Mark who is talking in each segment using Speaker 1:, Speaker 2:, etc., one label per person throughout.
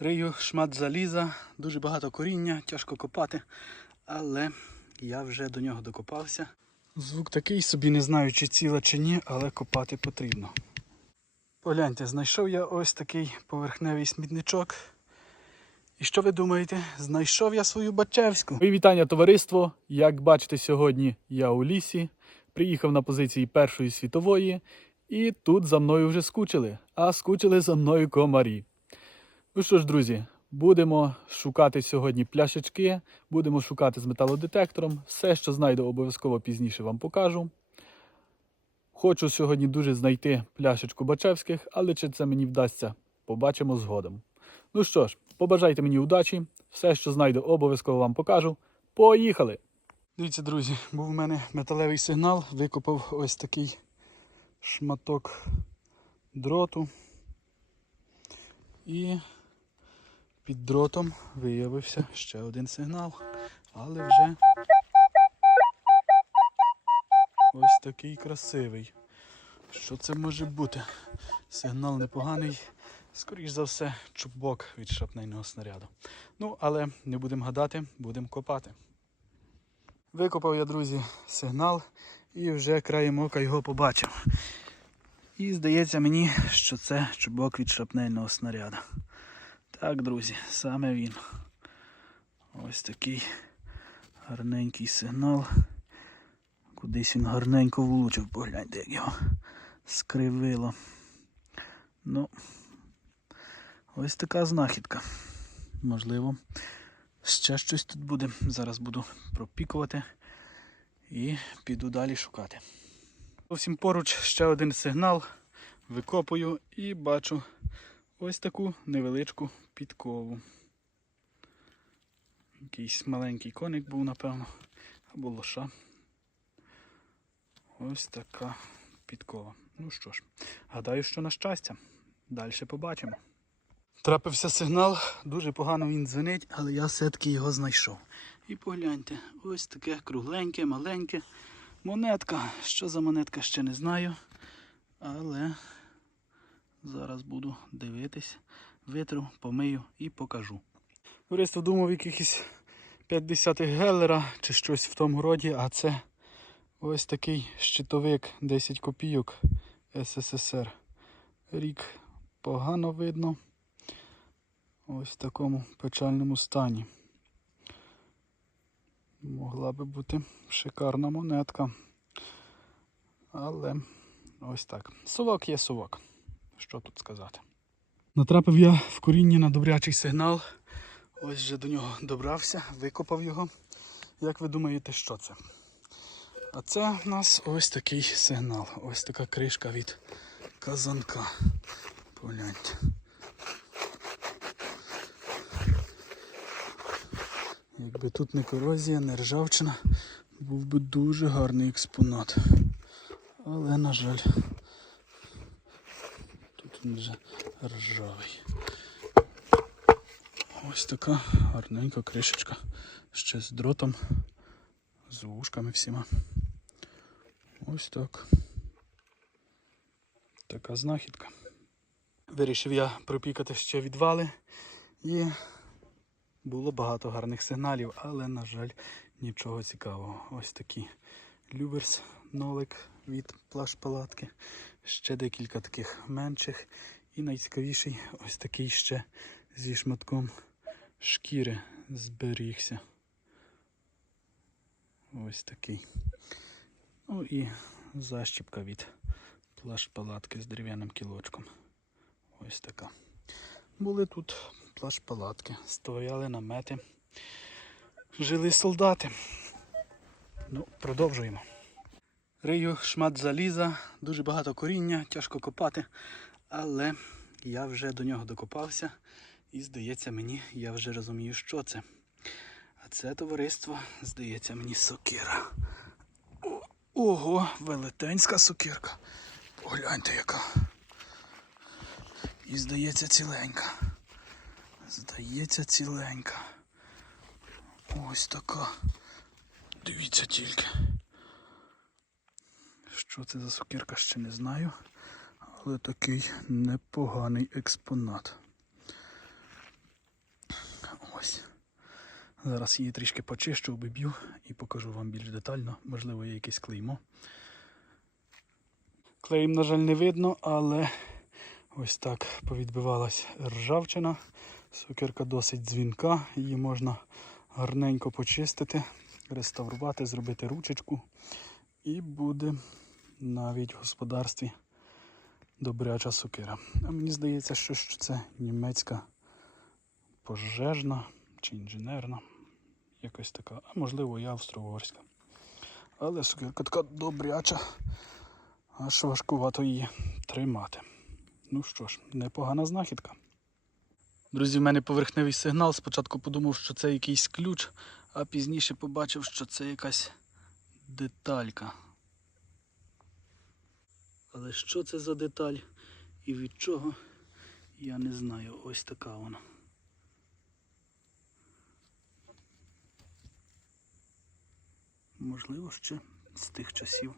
Speaker 1: Рию шмат заліза, дуже багато коріння, тяжко копати, але я вже до нього докопався. Звук такий собі, не знаю, чи ціле, чи ні, але копати потрібно. Погляньте, знайшов я ось такий поверхневий смітничок. І що ви думаєте? Знайшов я свою Бачевську.
Speaker 2: Мої вітання, товариство. Як бачите, сьогодні я у лісі. Приїхав на позиції Першої світової, і тут за мною вже скучили, а скучили за мною комарі. Ну що ж, друзі, будемо шукати сьогодні пляшечки, будемо шукати з металодетектором. Все, що знайду, обов'язково пізніше вам покажу. Хочу сьогодні дуже знайти пляшечку Бачевських, але чи це мені вдасться, побачимо згодом. Ну що ж, побажайте мені удачі. Все, що знайду, обов'язково вам покажу. Поїхали!
Speaker 1: Дивіться, друзі, був у мене металевий сигнал, викопав ось такий шматок дроту. І під дротом виявився ще один сигнал, але вже ось такий красивий. Що це може бути? Сигнал непоганий. Скоріш за все, чубок від шрапнельного снаряду. Ну, але не будемо гадати, будемо копати. Викопав я, друзі, сигнал і вже краєм ока його побачив. І здається мені, що це чубок від шрапнельного снаряду. Так, друзі, саме він. Ось такий гарненький сигнал. Кудись він гарненько влучив, погляньте, як його скривило. Ну, ось така знахідка. Можливо, ще щось тут буде. Зараз буду пропікувати і піду далі шукати. Зовсім поруч ще один сигнал. Викопую і бачу ось таку невеличку підкову. Якийсь маленький коник був, напевно, або лоша. Ось така підкова. Ну що ж, гадаю, що на щастя. Далі побачимо. Трапився сигнал, дуже погано він дзвенить, але я все-таки його знайшов. І погляньте, ось таке кругленьке, маленьке монетка. Що за монетка, ще не знаю. Але зараз буду дивитись, витру, помию і покажу. Товариство думав якихось 50 геллера чи щось в тому роді, а це ось такий щитовик 10 копійок СССР. Рік погано видно. Ось в такому печальному стані. Могла би бути шикарна монетка. Але ось так. Совок є совок. Що тут сказати? Натрапив я в корінні на добрячий сигнал. Ось вже до нього добрався, викопав його. Як ви думаєте, що це? А це в нас ось такий сигнал. Ось така кришка від казанка. Погляньте. Якби тут не корозія, не ржавчина, був би дуже гарний експонат. Але, на жаль, він вже ржавий. Ось така гарненька кришечка. Ще з дротом, з вушками всіма. Ось так. Така знахідка. Вирішив я пропікати ще відвали і було багато гарних сигналів, але, на жаль, нічого цікавого. Ось такий люверс нолик від плаш-палатки. Ще декілька таких менших. І найцікавіший ось такий ще зі шматком шкіри зберігся. Ось такий. Ну і защіпка від плаш-палатки з дерев'яним кілочком. Ось така. Були тут плаш-палатки, стояли намети, жили солдати. Ну, продовжуємо. Рию шмат заліза, дуже багато коріння, тяжко копати, але я вже до нього докопався і, здається мені, я вже розумію, що це. А це товариство, здається мені, сокира. Ого, велетенська сокирка. Погляньте яка. І здається ціленька. Здається, ціленька. Ось така. Дивіться тільки. Що це за сокирка, ще не знаю. Але такий непоганий експонат. Ось. Зараз її трішки почищу, обіб'ю і покажу вам більш детально. Можливо, є якесь клеймо. Клеєм, на жаль, не видно, але ось так повідбивалась ржавчина. Сокирка досить дзвінка, її можна гарненько почистити, реставрувати, зробити ручечку. І буде навіть в господарстві добряча сокира. А мені здається, що, це німецька пожежна чи інженерна. Якось така, а можливо і австро-угорська. Але сокирка така добряча, аж важкувато її тримати. Ну що ж, непогана знахідка. Друзі, в мене поверхневий сигнал. Спочатку подумав, що це якийсь ключ, а пізніше побачив, що це якась деталька. Але що це за деталь і від чого, я не знаю. Ось така вона. Можливо, ще з тих часів.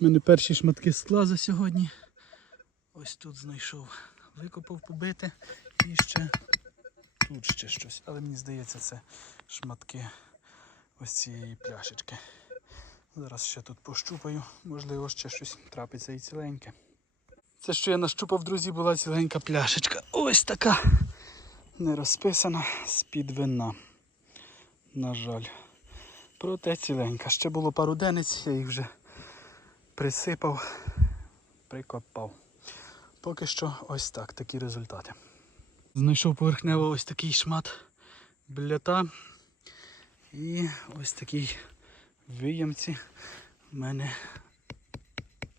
Speaker 1: У мене перші шматки скла за сьогодні. Ось тут знайшов. Викопав побити і ще тут ще щось. Але мені здається, це шматки ось цієї пляшечки. Зараз ще тут пощупаю, можливо, ще щось трапиться і ціленьке. Це, що я нащупав, друзі, була ціленька пляшечка. Ось така. Не розписана з-під вина. На жаль. Проте ціленька. Ще було пару денець, я їх вже присипав, прикопав. Поки що ось так, такі результати. Знайшов поверхнево ось такий шмат блята. І ось такий виямці в мене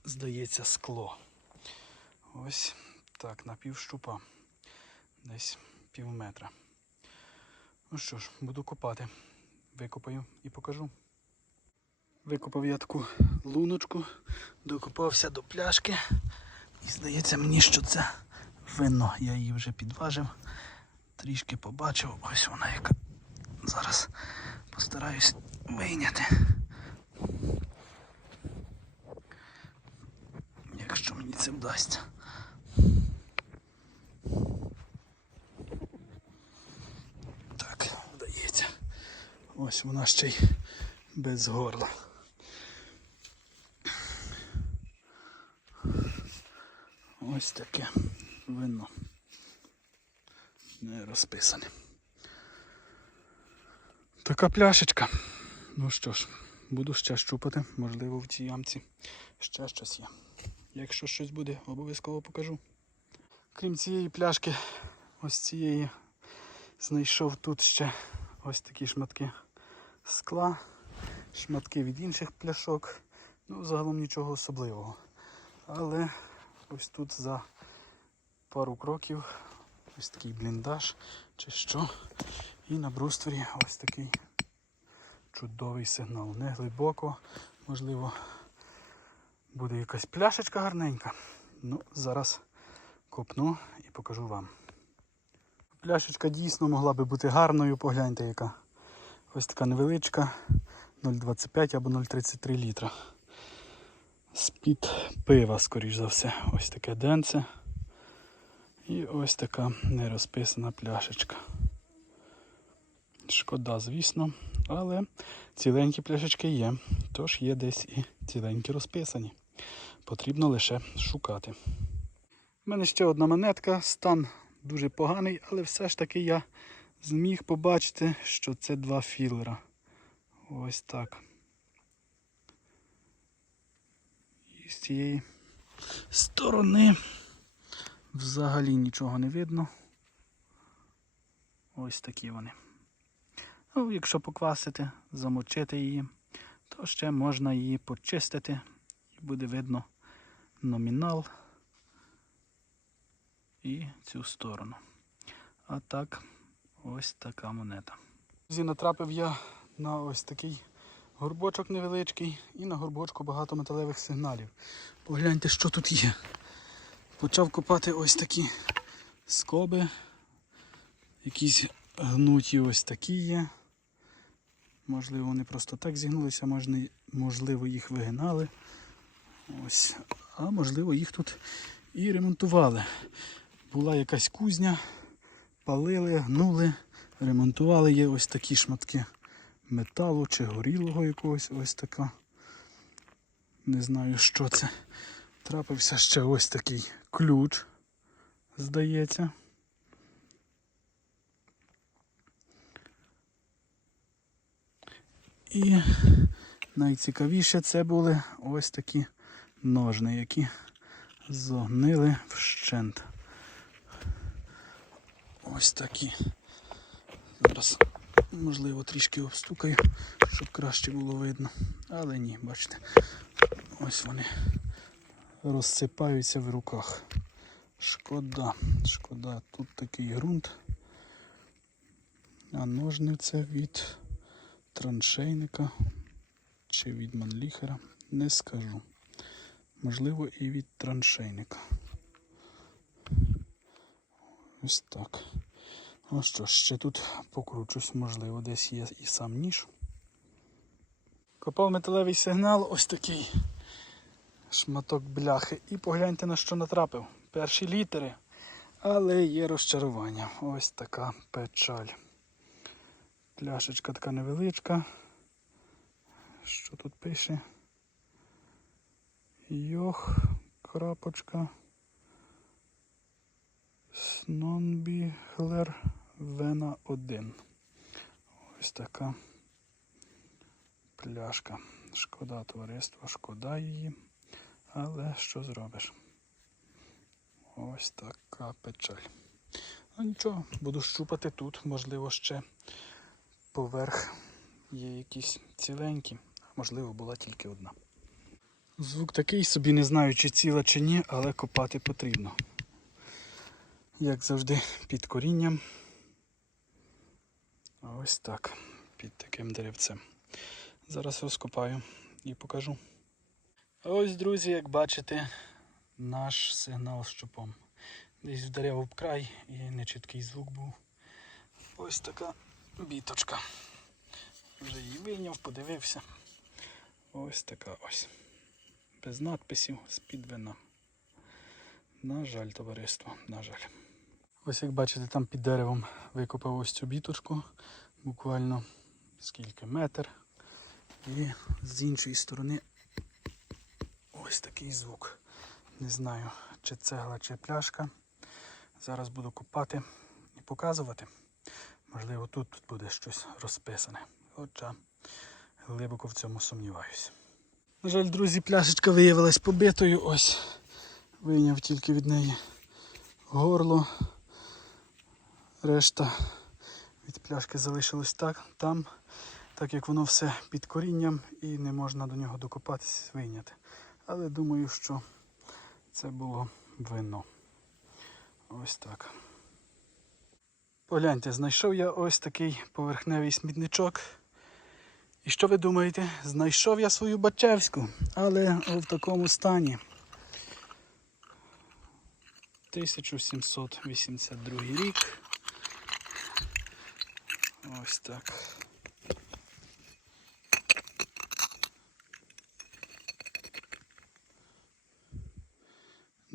Speaker 1: здається скло. Ось так, на пів щупа. Десь пів метра. Ну що ж, буду копати. Викопаю і покажу. Викопав я таку луночку, докопався до пляшки. І здається мені, що це вино. Я її вже підважив. Трішки побачив. Ось вона яка. Зараз постараюсь вийняти. Це вдасться. Так, вдається. Ось вона ще й без горла. Ось таке вино. Не розписане. Така пляшечка. Ну що ж, буду ще щупати, можливо, в цій ямці ще щось є. Якщо щось буде, обов'язково покажу. Крім цієї пляшки, ось цієї, знайшов тут ще ось такі шматки скла, шматки від інших пляшок. Ну, загалом нічого особливого. Але ось тут за пару кроків ось такий бліндаж чи що. І на брустворі ось такий чудовий сигнал. Не глибоко, можливо, буде якась пляшечка гарненька. Ну, зараз копну і покажу вам. Пляшечка дійсно могла би бути гарною, погляньте яка. Ось така невеличка 0,25 або 0,33 літра. З-під пива, скоріш за все. Ось таке денце. І ось така нерозписана пляшечка. Шкода, звісно, але ціленькі пляшечки є, тож є десь і ціленькі розписані. Потрібно лише шукати. У мене ще одна монетка, стан дуже поганий, але все ж таки я зміг побачити, що це два філера. Ось так. І з цієї сторони взагалі нічого не видно. Ось такі вони. Ну, якщо поквасити, замочити її, то ще можна її почистити буде видно номінал і цю сторону. А так, ось така монета. Друзі, натрапив я на ось такий горбочок невеличкий і на горбочку багато металевих сигналів. Погляньте, що тут є. Почав копати ось такі скоби. Якісь гнуті ось такі є. Можливо, вони просто так зігнулися, можливо, їх вигинали. Ось. А можливо, їх тут і ремонтували. була якась кузня, палили, гнули, ремонтували є ось такі шматки металу чи горілого якогось ось така. Не знаю, що це. Трапився ще ось такий ключ, здається. І найцікавіше це були ось такі ножни, які зогнили вщент. Ось такі. Зараз, можливо, трішки обстукаю, щоб краще було видно. Але ні, бачите, ось вони розсипаються в руках. Шкода, шкода, тут такий ґрунт. А ножни це від траншейника чи від манліхера, не скажу. Можливо, і від траншейника. Ось так. Ну що ще тут покручусь, можливо, десь є і сам ніж. Копав металевий сигнал, ось такий шматок бляхи. І погляньте на що натрапив. Перші літери. Але є розчарування. Ось така печаль. Пляшечка така невеличка. Що тут пише? Йох, крапочка. Снонбіглер Вена 1. Ось така пляшка. Шкода товариства, шкода її. Але що зробиш? Ось така печаль. Ну нічого, буду щупати тут, можливо, ще поверх є якісь ціленькі, можливо була тільки одна. Звук такий собі, не знаю, чи ціла, чи ні, але копати потрібно. Як завжди, під корінням. Ось так, під таким деревцем. Зараз розкопаю і покажу. Ось, друзі, як бачите, наш сигнал з щупом. Десь вдаряв об край і нечіткий звук був. Ось така біточка. Вже її вийняв, подивився. Ось така ось. Без надписів, з-під вина. На жаль, товариство, на жаль. Ось як бачите, там під деревом викопав ось цю біточку. Буквально скільки метр. І з іншої сторони ось такий звук. Не знаю, чи цегла, чи пляшка. Зараз буду копати і показувати. Можливо, тут, буде щось розписане. Хоча глибоко в цьому сумніваюся. На жаль, друзі, пляшечка виявилась побитою. Ось вийняв тільки від неї горло. Решта від пляшки залишилось так, там, так як воно все під корінням і не можна до нього докопатися, вийняти. Але думаю, що це було вино. Ось так. Погляньте, знайшов я ось такий поверхневий смітничок. І що ви думаєте? Знайшов я свою Бачевську, але в такому стані. 1782 рік. Ось так.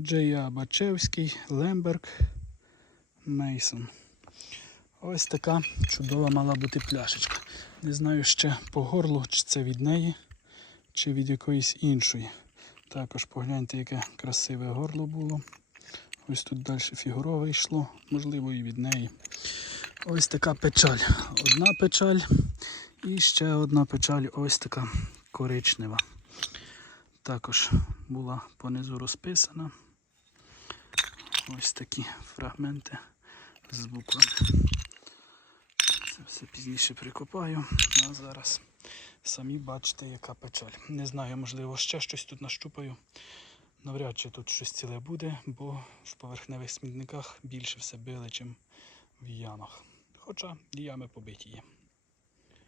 Speaker 1: Джея Бачевський, Лемберг, Мейсон. Ось така чудова мала бути пляшечка. Не знаю ще по горлу, чи це від неї, чи від якоїсь іншої. Також погляньте, яке красиве горло було. Ось тут далі фігурове йшло, можливо, і від неї. Ось така печаль. Одна печаль і ще одна печаль, ось така коричнева. Також була понизу розписана. Ось такі фрагменти з буквами. Все пізніше прикопаю. А зараз самі бачите, яка печаль. Не знаю, можливо, ще щось тут нащупаю. Навряд чи тут щось ціле буде, бо в поверхневих смітниках більше все били, чим в ямах. Хоча ями побиті є.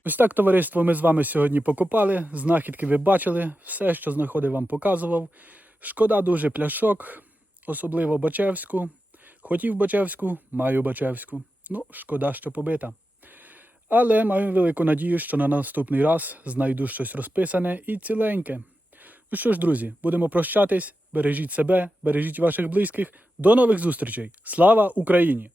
Speaker 2: Ось так, товариство, ми з вами сьогодні покопали. Знахідки ви бачили, все, що знаходив, вам показував. Шкода дуже пляшок, особливо Бачевську. Хотів Бачевську, маю Бачевську. Ну, шкода, що побита. Але маю велику надію, що на наступний раз знайду щось розписане і ціленьке. Ну що ж, друзі, будемо прощатись. Бережіть себе, бережіть ваших близьких. До нових зустрічей! Слава Україні!